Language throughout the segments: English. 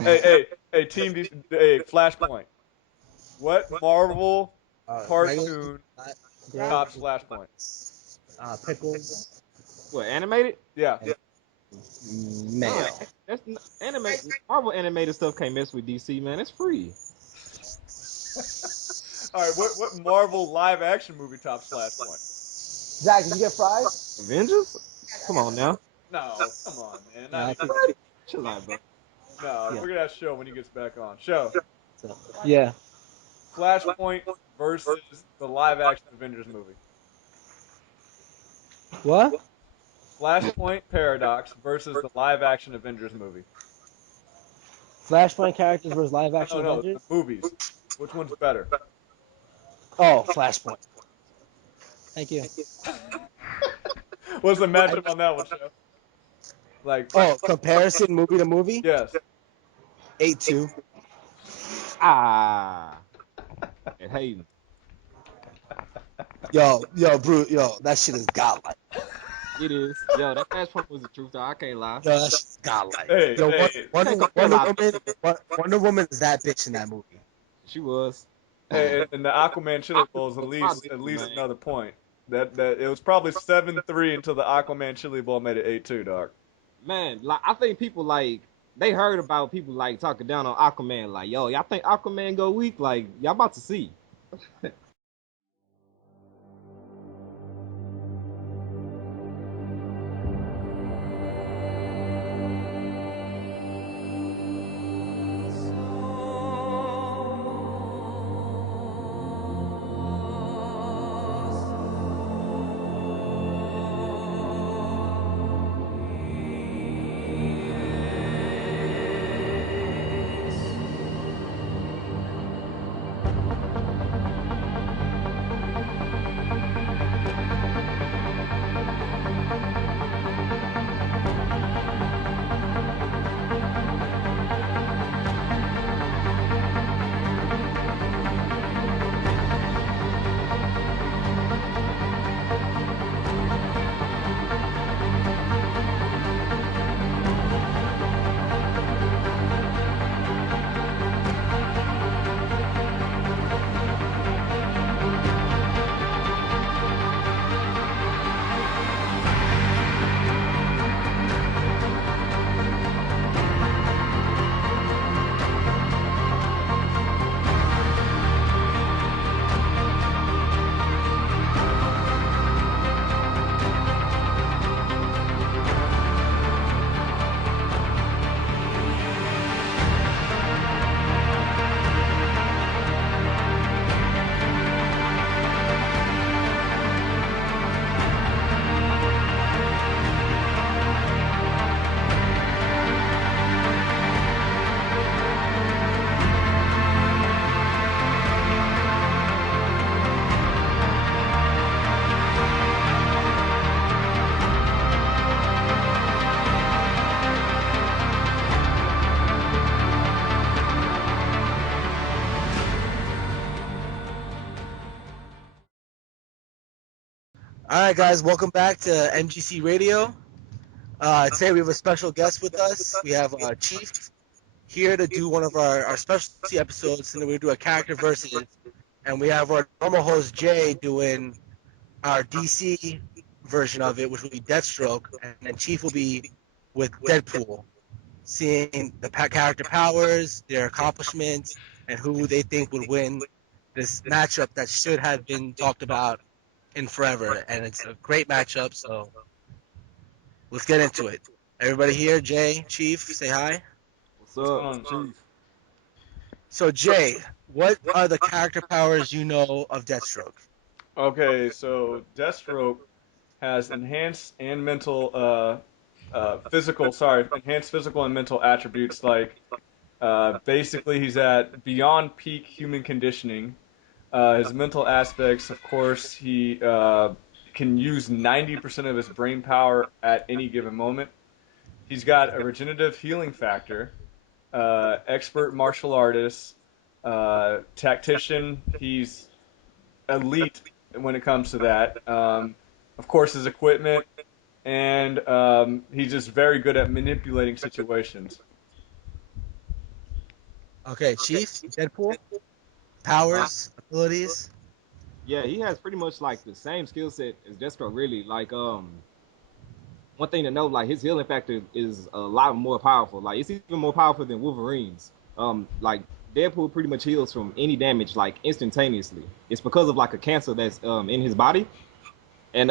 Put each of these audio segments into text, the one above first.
Hey, Flashpoint. What Marvel Regular, cartoon tops Flashpoint? pickles, What, animated? Yeah. and Nah, mayo. Marvel animated stuff can't mess with DC, man. It's free. All right. What Marvel live action movie tops Flashpoint? Zach, did you get fries? Avengers? Come on now. No, come on, man. Yeah, Not I even. think. What? Chill out, bro. No, Yeah. we're gonna have Show when he gets back on. Show So, yeah. Flashpoint versus the live action Avengers movie. What? Flashpoint Paradox versus the live action Avengers movie. Flashpoint characters versus live No, action no, no. The Avengers? movies. Which one's better? Oh, Flashpoint. Thank you. What's the matchup on that one, Show? Like, Oh, comparison movie to movie? yes. 8-2. Ah. And Hayden. Yo, that shit is godlike. It is. Yo, that Flashpoint was the truth, though. I can't lie. Yo, that shit's godlike. Hey, Yo, hey, Can't compare a lot of stuff, though. Wonder Woman is that bitch in that movie. She was. hey, and the Aquaman Chili Bowl is at My least bitch, at least man. another point. That it was probably 7-3 until the Aquaman Chili Bowl made it 8-2, dog. Man, like I think people like they heard about people like talking down on Aquaman. Like, yo, y'all think Aquaman go weak? Like, y'all about to see. All right, guys, welcome back to MGC Radio. Today we have a special guest with us. We have Chief here to do one of our specialty episodes, and then we're going to do a character versus. And we have our normal host, Jay, doing our DC version of it, which will be Deathstroke. And then Chief will be with Deadpool, seeing the character powers, their accomplishments, and who they think would win this matchup that should have been talked about in forever. And it's a great matchup, so let's get into it. Everybody here, Jay, Chief, say hi. What's What's up? going on, Chief? So, Jay, what are the character powers you know of Deathstroke? Okay, so Deathstroke has enhanced physical and mental attributes like basically he's at beyond peak human conditioning. His mental aspects, of course, he can use 90% of his brain power at any given moment. He's got a regenerative healing factor, expert martial artist, tactician. He's elite when it comes to that. Of course, his equipment, and he's just very good at manipulating situations. Okay, Chief, Deadpool, powers, abilities. Yeah, he has pretty much like the same skill set as Deathstroke. Really, like one thing to note, like his healing factor is a lot more powerful. Like it's even more powerful than Wolverine's. Like Deadpool pretty much heals from any damage like instantaneously. It's because of like a cancer that's in his body. And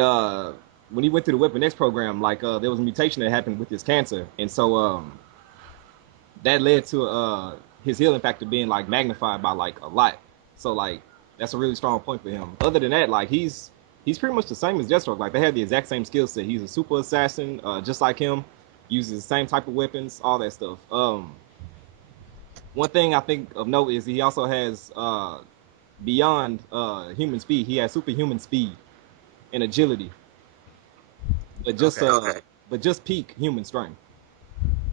when he went through the Weapon X program, like there was a mutation that happened with his cancer, and so that led to his healing factor being like magnified by like a lot. So like that's a really strong point for him. Other than that, like he's pretty much the same as Deathstroke. Like they have the exact same skill set. He's a super assassin, just like him. Uses the same type of weapons, all that stuff. One thing I think of note is he also has beyond human speed. He has superhuman speed and agility, but just Okay. peak human strength.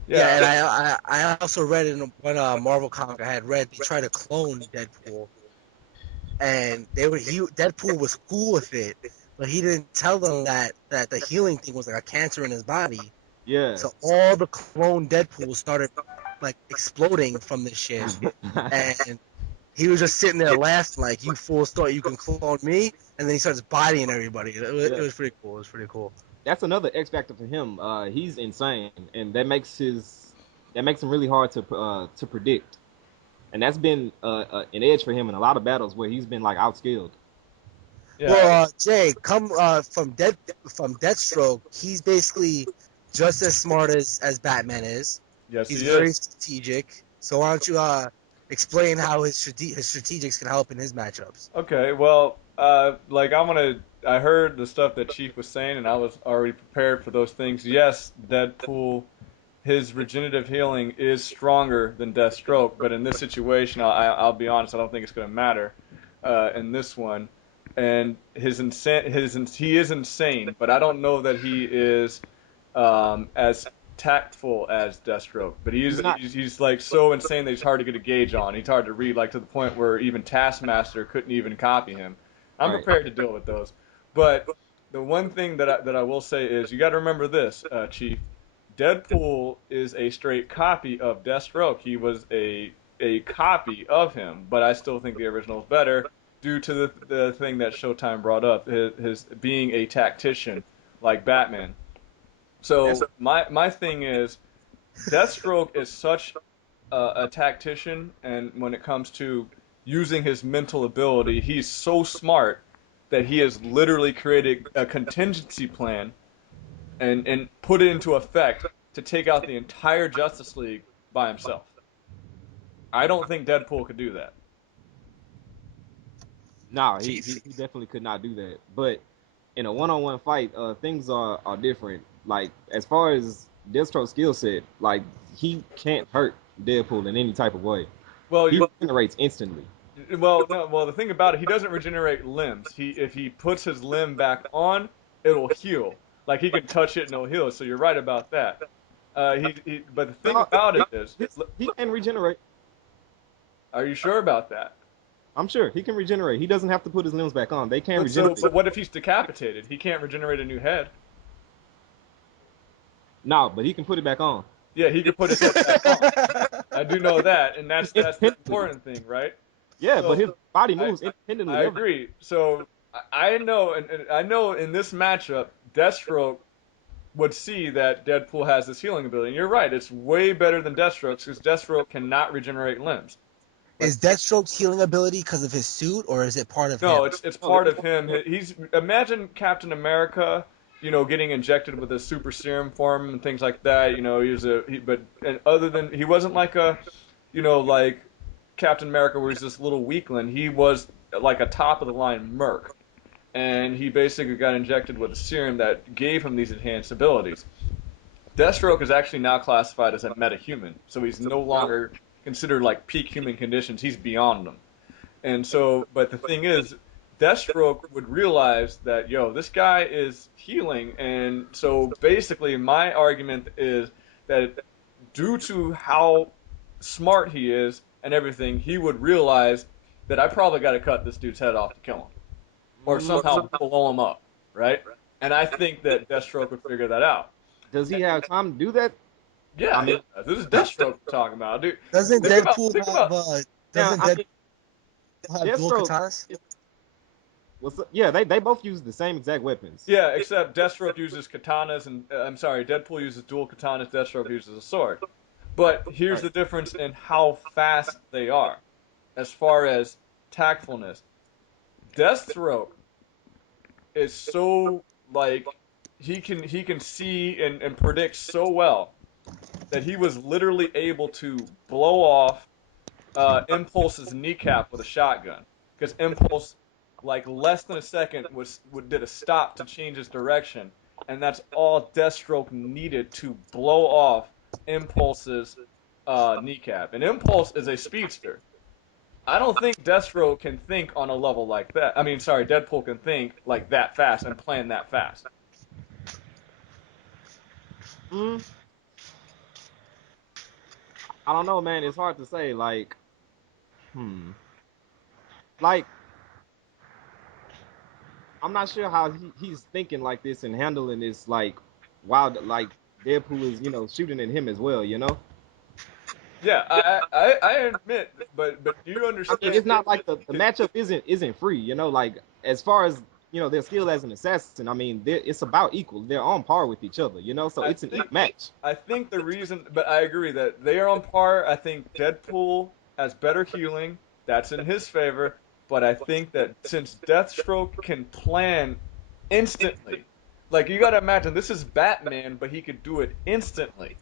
Yeah, Yeah. and I also read in one Marvel comic I had read they tried to clone Deadpool, and Deadpool was cool with it, but he didn't tell them that the healing thing was like a cancer in his body. Yeah. So all the clone Deadpool started like exploding from this shit, and he was just sitting there laughing like, "You fools thought you can clone me," and then he starts bodying everybody. It Yeah. was pretty cool. It was pretty cool. That's another X factor for him. He's insane, and that makes him really hard to predict. And that's been an edge for him in a lot of battles where he's been like outskilled. Yeah. Well, Jay, come from Deathstroke, he's basically just as smart as Batman is. Yes, He's he very is. strategic. So why don't you explain how his strategics can help in his matchups? Okay, well, like I heard the stuff that Chief was saying, and I was already prepared for those things. Yes, Deadpool, his regenerative healing is stronger than Deathstroke, but in this situation, I'll be honest, I don't think it's going to matter in this one. And he is insane, but I don't know that he is as tactful as Deathstroke. But He's not he's like so insane that he's hard to get a gauge on. He's hard to read, like to the point where even Taskmaster couldn't even copy him. I'm right. prepared to deal with those. But the one thing that I will say is you got to remember this, Chief. Deadpool is a straight copy of Deathstroke. He was a copy of him, but I still think the original is better due to the thing that Showtime brought up, his being a tactician like Batman. That's So my thing is Deathstroke is such a tactician, and when it comes to using his mental ability, he's so smart that he has literally created a contingency plan and put it into effect to take out the entire Justice League by himself. I don't think Deadpool could do that. no, Chief. he definitely could not do that. But in a one-on-one fight, things are different. Like as far as Deathstroke's skill set, like he can't hurt Deadpool in any type of way. Well, He you regenerates instantly. well no well the thing about it, he doesn't regenerate limbs. He if he puts his limb back on, it'll heal. Like he can touch it and it'll heal. So you're right about that. But the thing No, about it is, he can regenerate. are you sure about that? I'm sure he can regenerate. He doesn't have to put his limbs back on. They can But regenerate. what if he's decapitated? He can't regenerate a new head. No, but he can put it back on Yeah, he could put his head back on. I do know that, and that's the independently. important thing, right? Yeah, but So his body I moves independently I of everything. agree. So I know, and I know in this matchup, Deathstroke would see that Deadpool has this healing ability. And you're right, it's way better than Deathstroke's because Deathstroke cannot regenerate limbs. Like Is Deathstroke's healing ability because of his suit, or is it part of no, him? it's No, part of him. He's imagine Captain America, getting injected with a super serum form and things like that. But and other than he wasn't like like Captain America where he's this little weakling. He was like a top of the line merc, and he basically got injected with a serum that gave him these enhanced abilities. Deathstroke is actually now classified as a metahuman, so he's no longer considered like peak human conditions. He's beyond them. And so, but the thing is, Deathstroke would realize that, yo, this guy is healing. And so basically, my argument is that due to how smart he is and everything, he would realize that I probably got to cut this dude's head off to kill him or Mm, somehow blow him up, right? And I think that Deathstroke would figure that out. does he have time to do that? I Yeah, mean, yeah. This is Deathstroke we're talking about, dude. Doesn't Think about Deadpool think have about now doesn't I Deadpool mean, have dual Deathstroke. katanas? Yeah, they both use the same exact weapons. yeah, except Deathstroke uses katanas and I'm sorry, Deadpool uses dual katanas, Deathstroke uses a sword. But here's Right. the difference in how fast they are as far as tactfulness. Deathstroke is so like he can see and predict so well that he was literally able to blow off Impulse's kneecap with a shotgun because Impulse, like less than a second, did a stop to change his direction, and that's all Deathstroke needed to blow off Impulse's kneecap. And Impulse is a speedster. I don't think Deathstroke can think on a level like that. I mean, sorry, Deadpool can think like that fast and plan that fast. Mm, I don't know, man. It's hard to say. Hmm, like I'm not sure how he's thinking like this and handling this while like Deadpool is shooting at him as well. Yeah, I admit, but do you I mean, understand? it's not like the matchup isn't free. Like as far as their skill as an assassin. I mean, it's about equal. They're on par with each other. So I it's an equal think match. I think the reason, but I agree that they are on par. I think Deadpool has better healing. That's in his favor. But I think that since Deathstroke can plan instantly, like you got to imagine, this is Batman, but he could do it instantly.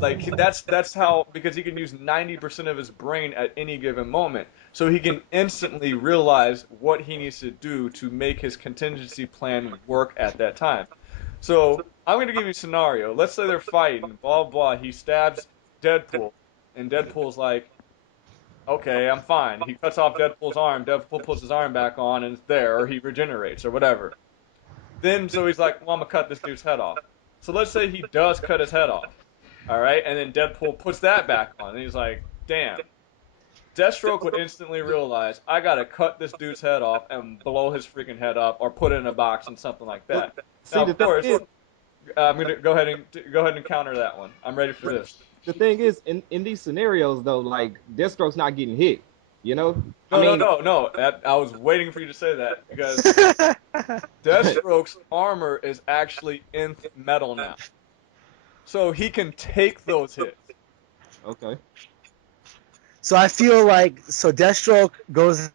Like that's how because he can use 90% of his brain at any given moment. So he can instantly realize what he needs to do to make his contingency plan work at that time. So I'm going to give you a scenario. Let's say they're fighting, blah blah. He stabs Deadpool, and Deadpool's like, "Okay, I'm fine." He cuts off Deadpool's arm. Deadpool puts his arm back on, and it's there, or he regenerates, or whatever. Then so he's like, "Well, I'm gonna cut this dude's head off." So let's say he does cut his head off. All right, and then Deadpool puts that back on, and he's like, "Damn." Deathstroke would instantly realize I gotta cut this dude's head off and blow his freaking head up, or put it in a box and something like But that. Now, see, of course, I'm gonna go ahead and counter that one. I'm ready for this. the thing is, in these scenarios though, like Deathstroke's not getting hit. You know, I No, no, mean, no, no. I was waiting for you to say that because Deathstroke's armor is actually nth metal now, so he can take those hits. okay, So I feel like Deathstroke goes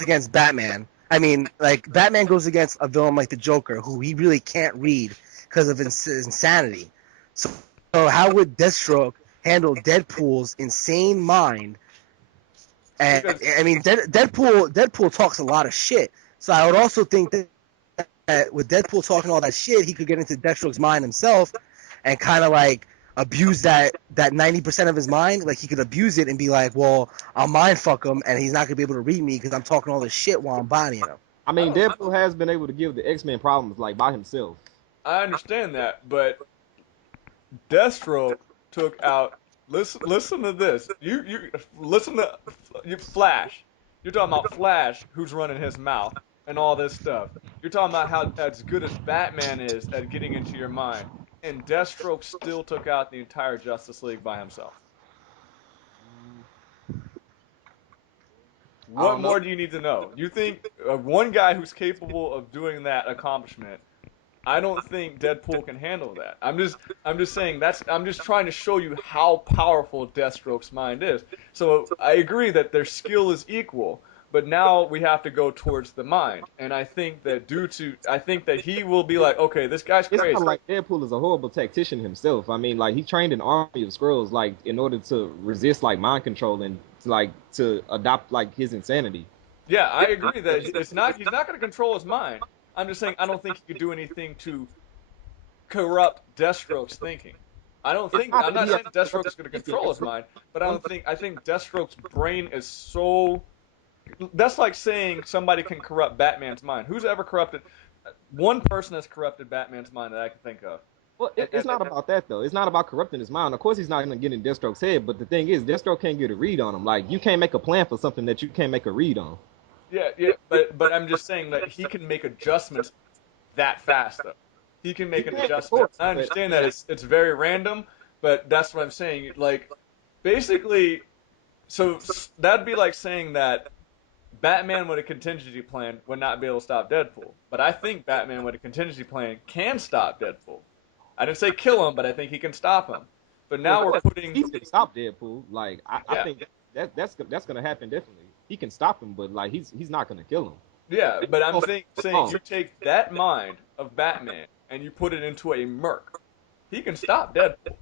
against Batman. I mean, like Batman goes against a villain like the Joker, who he really can't read because of insanity. So, how would Deathstroke handle Deadpool's insane mind? And Because I mean, Deadpool talks a lot of shit. So I would also think that with Deadpool talking all that shit, he could get into Deathstroke's mind himself and kind of like abuse that 90% of his mind. Like he could abuse it and be like, well, I'll mind fuck him and he's not gonna be able to read me because I'm talking all this shit while I'm bodying him. I I mean, don't, Deadpool has been able to give the X-Men problems like by himself. I understand that, but Deathstroke took out. Listen to this. You listen to you Flash. You're talking about Flash, who's running his mouth and all this stuff. You're talking about how as good as Batman is at getting into your mind, and Deathstroke still took out the entire Justice League by himself. I What don't know. more do you need to know? You think one guy who's capable of doing that accomplishment, I don't think Deadpool can handle that. I'm just saying I'm just trying to show you how powerful Deathstroke's mind is. So I agree that their skill is equal, but now we have to go towards the mind. And I think that he will be like, okay, this guy's It's not crazy. like Deadpool is a horrible tactician himself. I mean, like he trained an army of Skrulls like in order to resist like mind control and like to adopt like his insanity. Yeah, I agree that he's not going to control his mind. I'm just saying I don't think he could do anything to corrupt Deathstroke's thinking. It's not I'm that not he has saying Deathstroke corrupted is going to thinking. control his mind, but I think Deathstroke's brain is so that's like saying somebody can corrupt Batman's mind. Who's ever corrupted one person has corrupted Batman's mind that I can think of. Well, And, it's not about that though. It's not about corrupting his mind. Of course, he's not going to get in Deathstroke's head. But the thing is, Deathstroke can't get a read on him. Like you can't make a plan for something that you can't make a read on. yeah, yeah, but I'm just saying that he can make adjustments that fast though. He can He make an can, of adjustment. course, I but understand that it's very random, But that's what I'm saying. Like, basically, so that'd be like saying that Batman with a contingency plan would not be able to stop Deadpool. But I think Batman with a contingency plan can stop Deadpool. I didn't say kill him, but I think he can stop him. But Well, now we're putting, he's gonna stop Deadpool. Like I yeah, think that's gonna happen definitely. He can stop him, but like he's not gonna kill him. yeah. But I'm Oh, saying oh, you take that mind of Batman and you put it into a merc. He can stop Deadpool.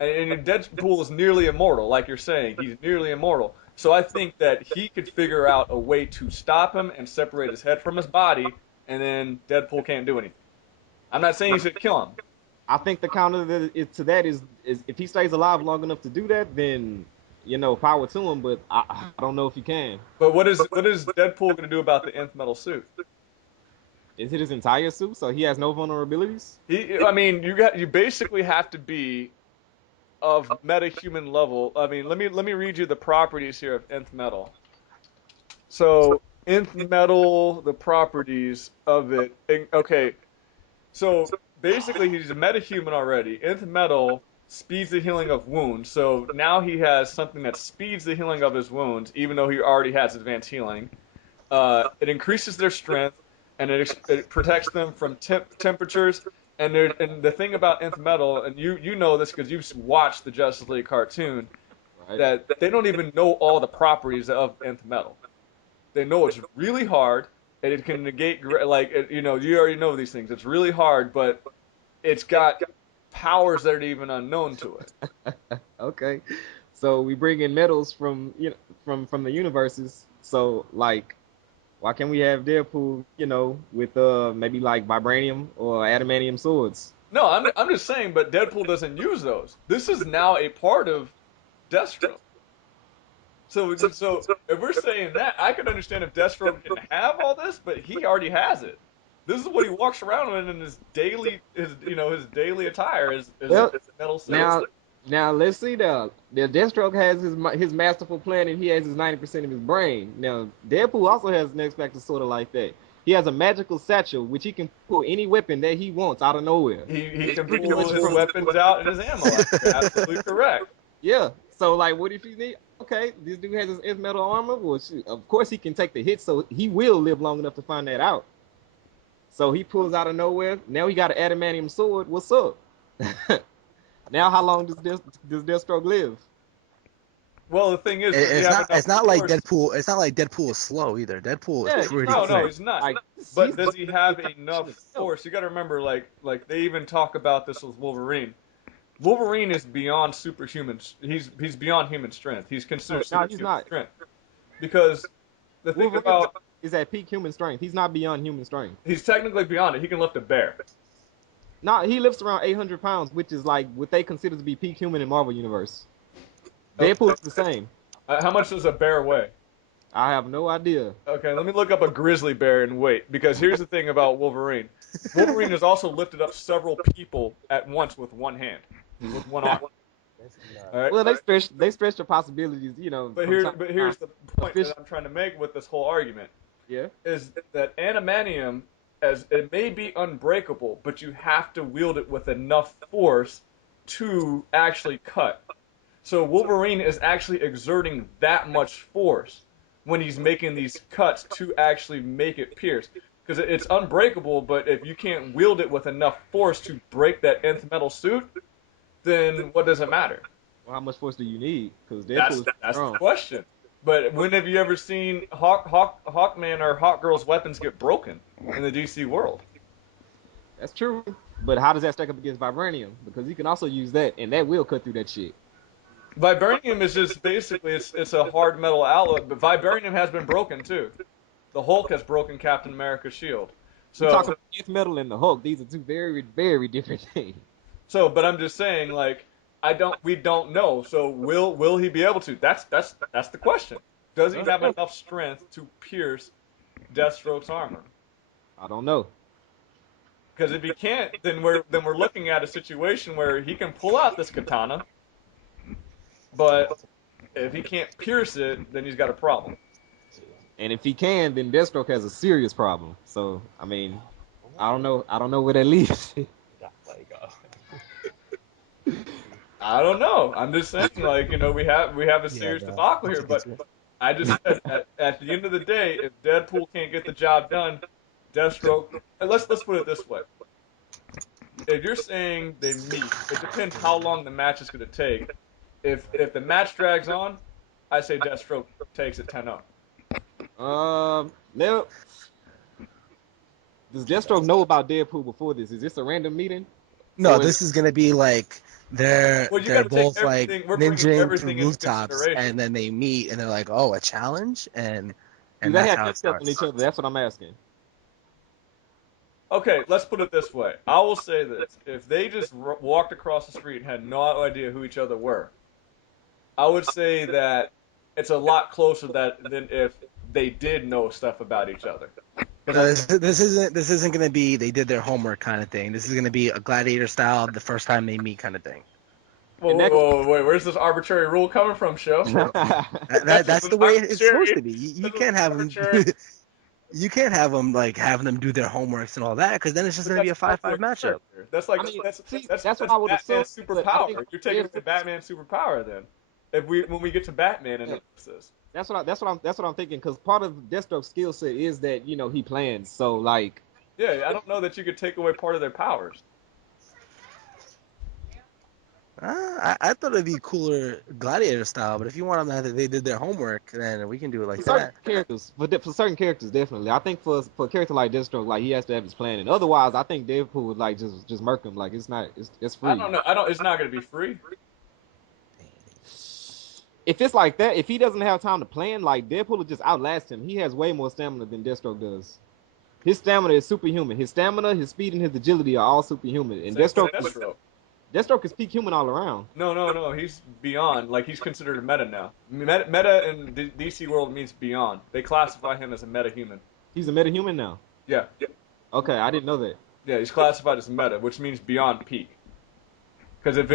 And Deadpool is nearly immortal, like you're saying. He's nearly immortal. So I think that he could figure out a way to stop him and separate his head from his body, and then Deadpool can't do anything. I'm not saying he should kill him. I think the counter to that is if he stays alive long enough to do that, then power to him. But I don't know if he can. But what is Deadpool going to do about the nth metal suit? Is it his entire suit, so he has no vulnerabilities? I mean, you basically have to be of metahuman level. I mean, let me read you the properties here of nth metal. So nth metal, the properties of it. Okay, so basically, he's a metahuman already. Nth metal speeds the healing of wounds. So now he has something that speeds the healing of his wounds, even though he already has advanced healing. It increases their strength, and it protects them from temperatures. And the thing about nth metal, and you know this because you've watched the Justice League cartoon, Right. that they don't even know all the properties of nth metal. They know it's really hard, and it can negate you already know these things. It's really hard, but it's got powers that are even unknown to it. Okay. So we bring in metals from from the universes. So like, why can't we have Deadpool, with maybe like vibranium or adamantium swords? No, I'm just saying, but Deadpool doesn't use those. This is now a part of Deathstroke. So if we're saying that, I could understand if Deathstroke didn't have all this, but he already has it. This is what he walks around with in his daily attire is Well, metal suit. now now let's see the Deathstroke has his masterful plan and he has his 90% of his brain. Now Deadpool also has an X factor sort of like that. He has a magical satchel which he can pull any weapon that he wants out of nowhere. He It's can pretty pull much his from weapons out and his ammo out. You're absolutely correct. yeah. So like, what if you need? Okay, this dude has his metal armor. Well, shoot, of course he can take the hit, so he will live long enough to find that out. So he pulls out of nowhere. Now he got an adamantium sword. What's up? Now how long does Deathstroke live? Well, the thing is, And does he it's have not enough it's not like force? Deadpool. It's not like Deadpool is slow either. Deadpool is Yeah, he's pretty not No, no, quick. he's not. like But does he have enough force? You got to remember, like they even talk about this with Wolverine. Wolverine is beyond superhuman. He's beyond human strength. He's no, considered no, he's superhuman not. strength because the thing Wolverine about is at peak human strength. He's not beyond human strength. he's technically beyond it. He can lift a bear. No, he lifts around 800 pounds, which is like what they consider to be peak human in Marvel universe. Okay. Deadpool is the same. How much does a bear weigh? I have no idea. Okay, let me look up a grizzly bear and weight because here's the thing about Wolverine. Wolverine has also lifted up several people at once with one hand, with one arm. That's nuts. All right. Well, they stretch the possibilities, But from time to time. here's the point that Official, I'm trying to make with this whole argument yeah. is that adamantium, as it may be unbreakable, but you have to wield it with enough force to actually cut. So Wolverine is actually exerting that much force when he's making these cuts to actually make it pierce. Because it's unbreakable, but if you can't wield it with enough force to break that nth metal suit, then what does it matter? Well, how much force do you need? Because Deadpool That's is that's the strong. question. But when have you ever seen Hawkman or Hawkgirl's weapons get broken in the DC world? That's true. But how does that stack up against vibranium? Because you can also use that, and that will cut through that shit. Vibranium is just basically it's a hard metal alloy, but vibranium has been broken too. The Hulk has broken Captain America's shield. We talk So about Death Metal and the Hulk. These are two very, very different things. but I'm just saying like we don't know. So will he be able to? That's the question. Does he have enough strength to pierce Deathstroke's armor? I don't know. Because if he can't, then we're looking at a situation where he can pull out this katana, but if he can't pierce it, then he's got a problem. And if he can, then Deathstroke has a serious problem. So, I mean, I don't know. I don't know where that leaves. I don't know. I'm just saying, like, we have a Yeah, serious bro. debacle That's here, a good but script. I just said at the end of the day, if Deadpool can't get the job done, Deathstroke. And let's put it this way: if you're saying they meet, it depends how long the match is going to take. If the match drags on, I say Deathstroke takes it 10-0. Now, does Deathstroke know about Deadpool before this? Is this a random meeting, No, or is this is gonna be like they're Well, you got they're to take both like everything. We're bringing ninjaing through everything into rooftops, consideration. and then they meet, and they're like, "Oh, a challenge," do and they that's have how it intel on each starts. other? That's what I'm asking. Okay, let's put it this way. I will say this: if they just walked across the street and had no idea who each other were, I would say that it's a lot closer than if they did know stuff about each other. Because No, I this isn't gonna be they did their homework kind of thing. This is gonna be a gladiator style, the first time they meet kind of thing. In whoa, that, whoa, whoa, wait, where's this arbitrary rule coming from, show? That's just That's an the way it's supposed arbitrary. to be. You That's just can't an have them. arbitrary. You can't have them like having them do their homeworks and all that, because then it's just But gonna be that's a conflict 5-5 of matchup. character. That's I like mean, that's see, that's that's what that's I would assume. Batman's But I think superpower. You're taking away Batman's superpower then. If we when we get to Batman and this. that's what I'm thinking. Because part of Deathstroke's skill set is that he plans. So like, Yeah, I don't know that you could take away part of their powers. I thought it'd be cooler gladiator style, but if you want them that they did their homework, then we can do it like for certain that. characters, for certain characters, definitely. I think for a character like Deathstroke, like he has to have his plan. And otherwise, I think Deadpool would like just murk him. Like it's not, it's I free. don't know. I don't. It's not going to be free. If it's like that, if he doesn't have time to plan, like Deadpool will just outlast him. He has way more stamina than Deathstroke does. His stamina is superhuman. His stamina, his speed, and his agility are all superhuman. And Same with Deathstroke, Deathstroke. Deathstroke is peak human all around. No, no, no. He's beyond. Like he's considered a meta now. Meta in the DC world means beyond. They classify him as a meta human. He's a metahuman now. Yeah, Okay, I didn't know that. yeah. He's classified as a meta, which means beyond peak. Because if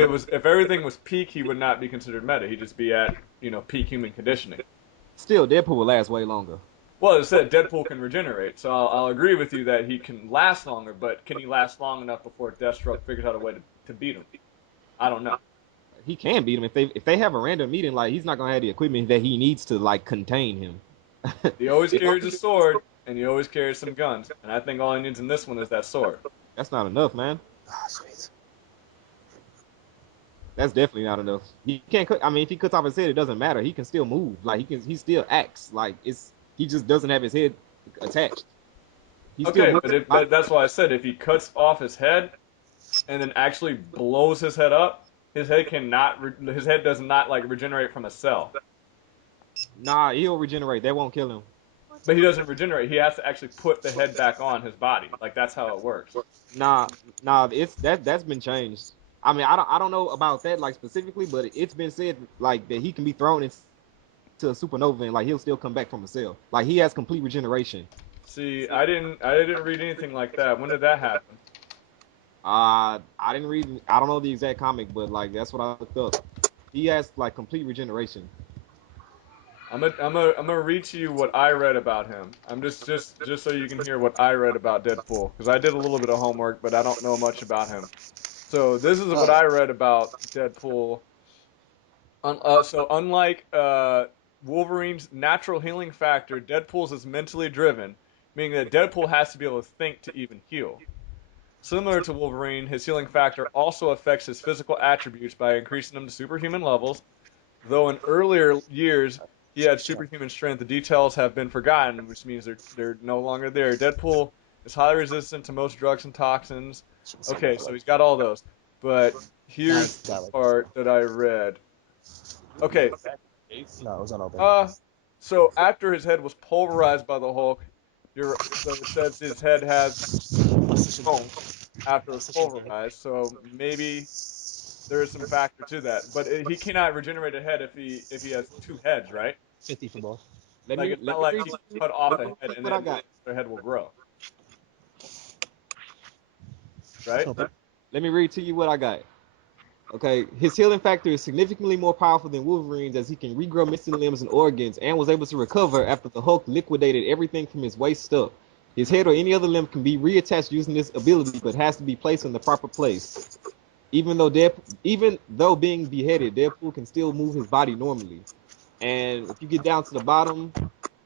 everything was peak, he would not be considered meta. He'd just be at peak human conditioning. Still, Deadpool will last way longer. Well, as I said, Deadpool can regenerate, so I'll agree with you that he can last longer. But can he last long enough before Deathstroke figures out a way to beat him? I don't know. He can beat him if they have a random meeting. Like he's not gonna have the equipment that he needs to like contain him. He always carries a sword, and he always carries some guns. And I think all he needs in this one is that sword. That's not enough, man. Ah, sweet. That's definitely not enough. He can't cut. I mean, if he cuts off his head, it doesn't matter. He can still move. Like he can. He still acts. Like he just doesn't have his head attached. He still Okay, moves. but that's why I said if he cuts off his head and then actually blows his head up, his head does not like regenerate from a cell. Nah, he'll regenerate. That won't kill him. But he doesn't regenerate. He has to actually put the head back on his body. Like that's how it works. Nah, nah. It's that's been changed. I mean, I don't know about that like specifically, but it's been said like that he can be thrown into a supernova and like he'll still come back from a cell. Like he has complete regeneration. See, I didn't read anything like that. When did that happen? I didn't read. I don't know the exact comic, but like that's what I looked up. He has like complete regeneration. I'm gonna read to you what I read about him. I'm just so you can hear what I read about Deadpool because I did a little bit of homework, but I don't know much about him. So this is what Oh, I read about Deadpool. So unlike Wolverine's natural healing factor, Deadpool's is mentally driven, meaning that Deadpool has to be able to think to even heal. Similar to Wolverine, his healing factor also affects his physical attributes by increasing them to superhuman levels. Though in earlier years he had superhuman strength, the details have been forgotten, which means they're no longer there. Deadpool is highly resistant to most drugs and toxins. Okay, so he's got all those. But here's nice. the Got like part that I read. Okay, no, it was unopened. uh, so after his head was pulverized by the Hulk, so it says his head has grown after it was pulverized. So maybe there is some factor to that. But he cannot regenerate a head if he has two heads, right? 50 for both. Let Like me it's let not me like read he to can you. cut off Let a me head read and what I then got. their head will grow, right? Open. Let me read to you what I got. Okay, his healing factor is significantly more powerful than Wolverine's as he can regrow missing limbs and organs and was able to recover after the Hulk liquidated everything from his waist up. His head or any other limb can be reattached using this ability, but has to be placed in the proper place. even though being beheaded, Deadpool can still move his body normally. And if you get down to the bottom,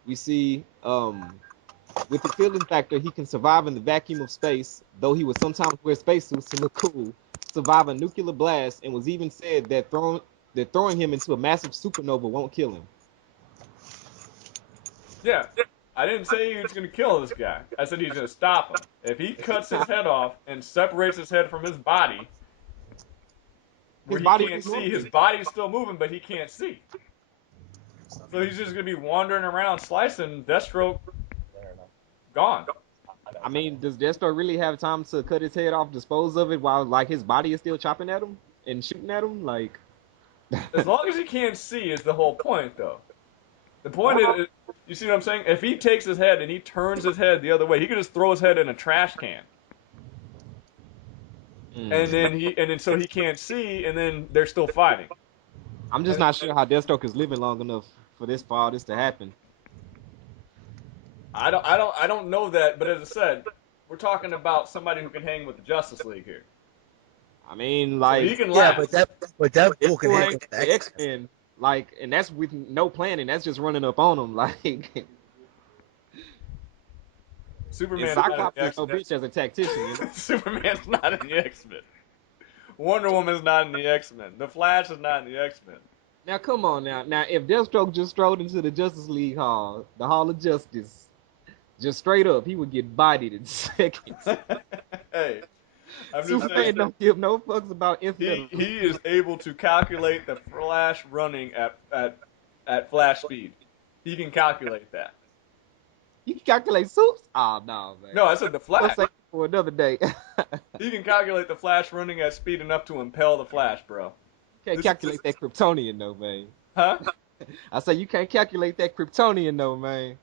we see with his healing factor, he can survive in the vacuum of space, though he would sometimes wear spacesuits to look cool, survive a nuclear blast, and was even said that throwing him into a massive supernova won't kill him. Yeah. I didn't say he was going to kill this guy. I said he's going to stop him. If he cuts his head off and separates his head from his body, where His he body can't moves see, his normally. body's still moving, but he can't see. So he's just going to be wandering around slicing Deathstroke gone. I mean, does Deathstroke really have time to cut his head off, dispose of it, while like his body is still chopping at him and shooting at him? Like, As long as he can't see is the whole point, though. The point uh, is, you see what I'm saying? If he takes his head and he turns his head the other way, he could just throw his head in a trash can, and then so he can't see, and then they're still fighting. I'm just And not sure how Deathstroke is living long enough for all this to happen. I don't know that, but as I said, we're talking about somebody who can hang with the Justice League here, I mean, so like he can Yeah, last. but Deadpool can Deadpool hang ain't with the the X. X-Men, like, and that's with no planning. That's just running up on them, like. And Superman's not in Cyclops the is X no Men. bitch as a tactician, you know. Superman's not in the X Men. Wonder Woman's not in the X Men. The Flash is not in the X Men. Now, come on, now, if Deathstroke just strolled into the Justice League Hall, the Hall of Justice, just straight up, he would get bodied in seconds. Hey, I'm just saying. Superman don't give no fucks about He infinite. he is able to calculate the Flash running at Flash speed. He can calculate that. You can calculate soups. Oh no, man. No, I said the We'll Flash. say for another day. He can calculate the Flash running at speed enough to impel the Flash, bro. Can't This is calculate that Kryptonian though, man. huh? I say you can't calculate that Kryptonian though, man.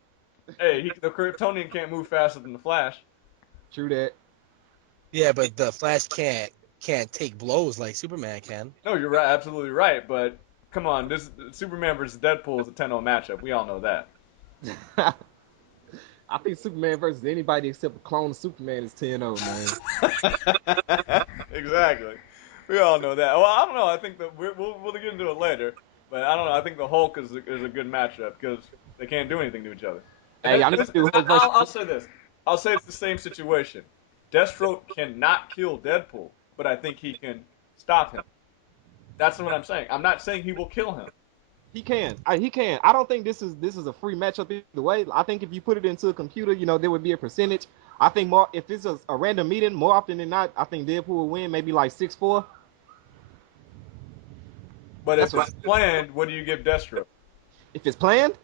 Hey, the Kryptonian can't move faster than the Flash. True that. Yeah, but the Flash can't take blows like Superman can. No, you're right, absolutely right. But come on, this Superman versus Deadpool is a 10-0 matchup. We all know that. I think Superman versus anybody except a clone of Superman is 10-0, man. Exactly. We all know that. Well, I don't know. I think that we'll get into it later. But I don't know. I think the Hulk is a good matchup because they can't do anything to each other. And, Hey, it, I'm and gonna it's, do Hulk versus. I'll say this. I'll say it's the same situation. Deathstroke cannot kill Deadpool, but I think he can stop him. That's what I'm saying. I'm not saying he will kill him. He can. He can. I don't think this is a free matchup either way. I think if you put it into a computer, there would be a percentage. I think more if it's a random meeting, more often than not, I think Deadpool will win. Maybe like 6-4. But That's if what. it's planned, what do you give Deathstroke? If it's planned,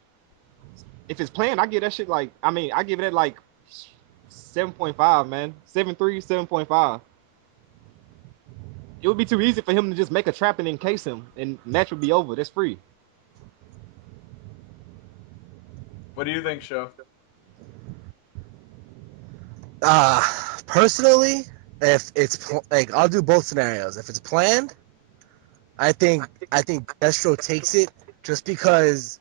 I give that shit like. I mean, I give it like 7.5, man. 7.3, 7.5. It would be too easy for him to just make a trap and encase him, and match would be over. That's free. What do you think, Show? Personally, if it's like I'll do both scenarios. If it's planned, I think Deathstroke takes it just because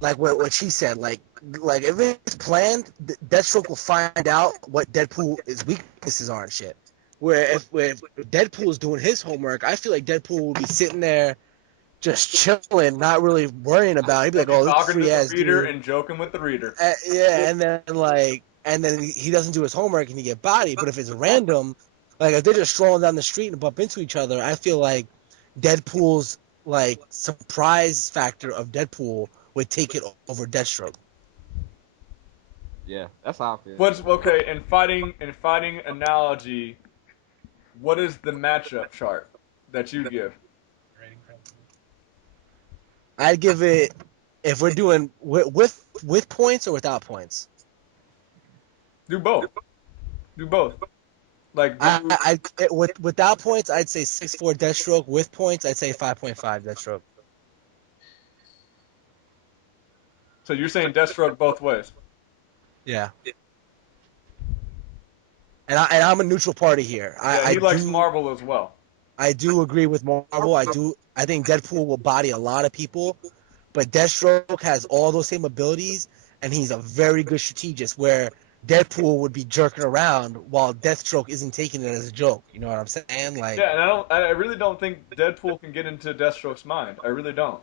like what she said, like if it's planned, Deathstroke will find out what Deadpool's weaknesses are and shit. Where if Deadpool is doing his homework, I feel like Deadpool will be sitting there just chilling, not really worrying about it. He'd be He'll like, be "Oh, this talking to free the ass reader dude." and joking with the reader. Yeah, and then he doesn't do his homework and he get bodied. But if it's random, like if they're just strolling down the street and bump into each other, I feel like Deadpool's like surprise factor of Deadpool would take it over Deathstroke. Yeah, that's how I feel. What's okay in fighting analogy? What is the matchup chart that you give? I'd give it if we're doing with points or without points. Do both. Do both. Like do Without points, I'd say 6.4 Deathstroke. With points, I'd say 5.5 Deathstroke. so you're saying Deathstroke both ways. Yeah, and I'm a neutral party here. Yeah, I he likes do Marvel as well. I do agree with Marvel. I think Deadpool will body a lot of people, but Deathstroke has all those same abilities, and he's a very good strategist. Where Deadpool would be jerking around while Deathstroke isn't taking it as a joke. You know what I'm saying? Like, Yeah, and I really don't think Deadpool can get into Deathstroke's mind. I really don't.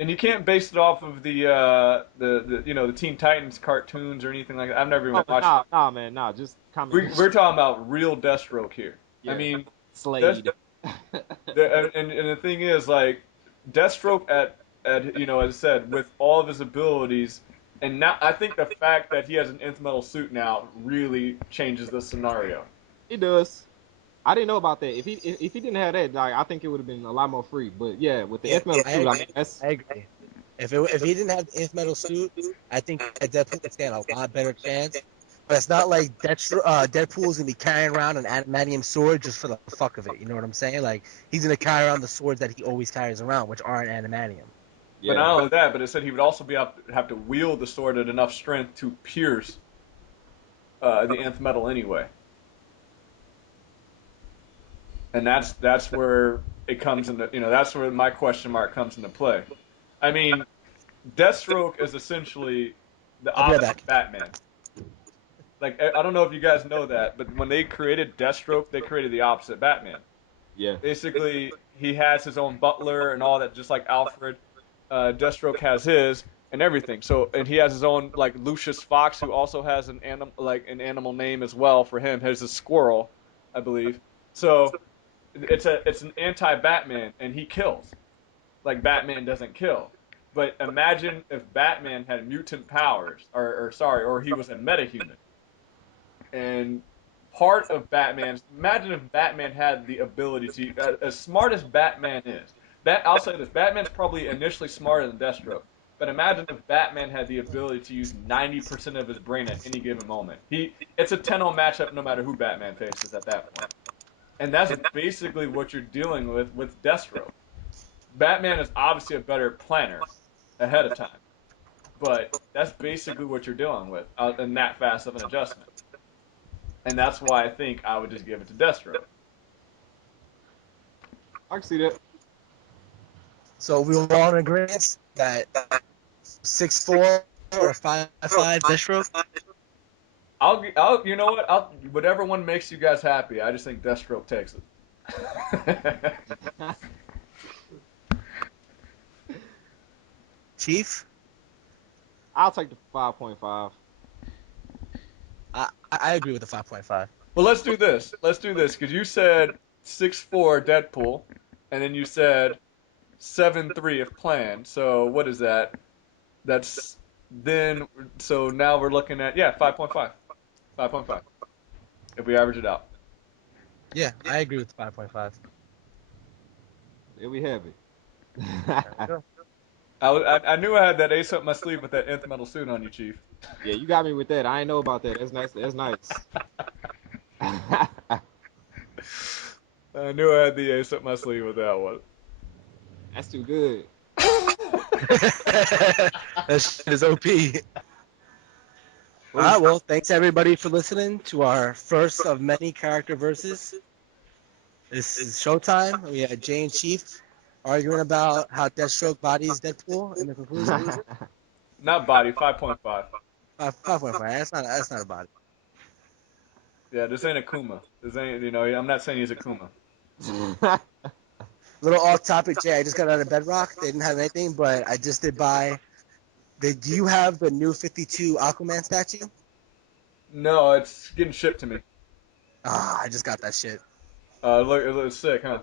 And you can't base it off of the Teen Titans cartoons or anything like that. I've never even Oh, watched. nah, man, nah. Just common. We're talking about real Deathstroke here. I Yeah, mean, Death, Slade. and the thing is, like, Deathstroke at as I said, with all of his abilities, and now I think the fact that he has an nth metal suit now really changes the scenario. It does. I didn't know about that. If he didn't have that, like, I think it would have been a lot more free. But yeah, with the yeah, F metal suit, I mean, I agree. If he didn't have the nth metal suit, I think that Deadpool would stand a lot better chance. But it's not like Deadpool's gonna be carrying around an adamantium sword just for the fuck of it. You know what I'm saying? Like he's gonna carry around the swords that he always carries around, which aren't adamantium. But yeah. not only that, but it said he would also have to wield the sword at enough strength to pierce the nth metal anyway. And that's where it comes into that's where my question mark comes into play. I mean, Deathstroke is essentially the I'll be right opposite back. of Batman. Like I don't know if you guys know that, but when they created Deathstroke, they created the opposite Batman. Yeah. Basically, he has his own butler and all that, just like Alfred. Deathstroke has his and everything. So and he has his own like Lucius Fox, who also has an animal name as well for him. Has a squirrel, I believe. So it's an anti-Batman, and he kills. Like Batman doesn't kill. But imagine if Batman had mutant powers, or he was a metahuman. And part of Batman's, imagine if Batman had the ability to, as smart as Batman is, I'll say this, Batman's probably initially smarter than Deathstroke. But imagine if Batman had the ability to use 90% of his brain at any given moment. It's a 10-0 matchup no matter who Batman faces at that point. And that's basically what you're dealing with Deathstroke. Batman is obviously a better planner ahead of time, but that's basically what you're dealing with in that fast of an adjustment. And that's why I think I would just give it to Deathstroke. I can see that. So we were all in agreement that 6'4" or 5'5" Deathstroke. You know what? Whatever one makes you guys happy. I just think Deathstroke takes it. Chief. I'll take the 5.5. I agree with the 5.5. Well, let's do this. Let's do this because you said 6'4" Deadpool, and then you said 7'3" if planned. So what is that? That's then. So now we're looking at 5.5. 5.5 if we average it out. Yeah, I agree with the 5.5. There we have it. There we go. I knew I had that ace up my sleeve with that nth metal suit on you, Chief. Yeah, you got me with that. I ain't know about that. That's nice. That's nice. I knew I had the ace up my sleeve with that one. That's too good. That shit is OP. All Oh, right, well, thanks everybody for listening to our first of many character verses. This is Showtime. We had Jay and Chief arguing about how Deathstroke bodies Deadpool in the conclusion. Not body, 5.5. 5.5. That's not a body. Yeah, this ain't a Kuma. This ain't, I'm not saying he's a Kuma. Little off topic, Jay. I just got out of Bedrock. They didn't have anything, but I just did buy. Do you have the new 52 Aquaman statue? No, it's getting shipped to me. Ah, I just got that shit. Look, it looks sick, huh?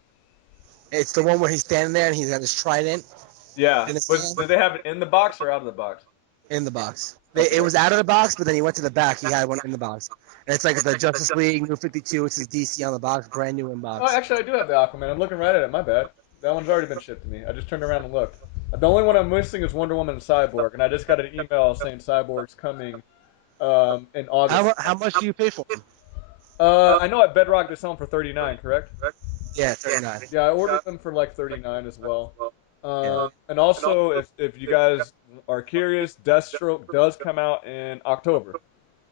It's the one where he's standing there and he's got his trident Yeah. in his But hand did they have it in the box or out of the box? in the box. It Okay. was out of the box, but then he went to the back. He had one in the box. And it's like the Justice League New 52. It says DC on the box, brand new in Oh, box. actually, I do have the Aquaman. I'm looking right at it. My bad. That one's already been shipped to me. I just turned around and looked. The only one I'm missing is Wonder Woman and Cyborg, and I just got an email saying Cyborg's coming in August. How much do you pay for them? I know at Bedrock they sell them for 39, correct? Yeah, 39. Yeah, I ordered them for like 39 as well. Yeah. And also, if you guys are curious, Deathstroke does come out in October,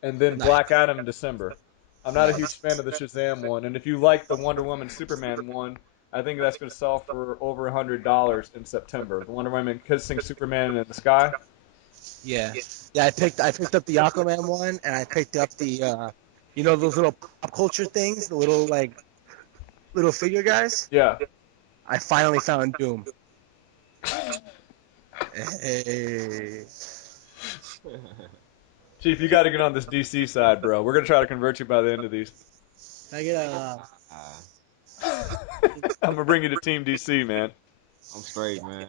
and then Nice. Black Adam in December. I'm not a huge Nice. fan of the Shazam one, and if you like the Wonder Woman Superman one, I think that's going to sell for over $100 in September. The Wonder Woman kissing Superman in the sky. Yeah, yeah. I picked up the Aquaman one, and I picked up the those little pop culture things, the little like little figure guys. Yeah. I finally found Doom. Hey. Chief, you got to get on this DC side, bro. We're gonna try to convert you by the end of these. Can I get Ah, I'm gonna bring you to Team DC, man. I'm straight, man.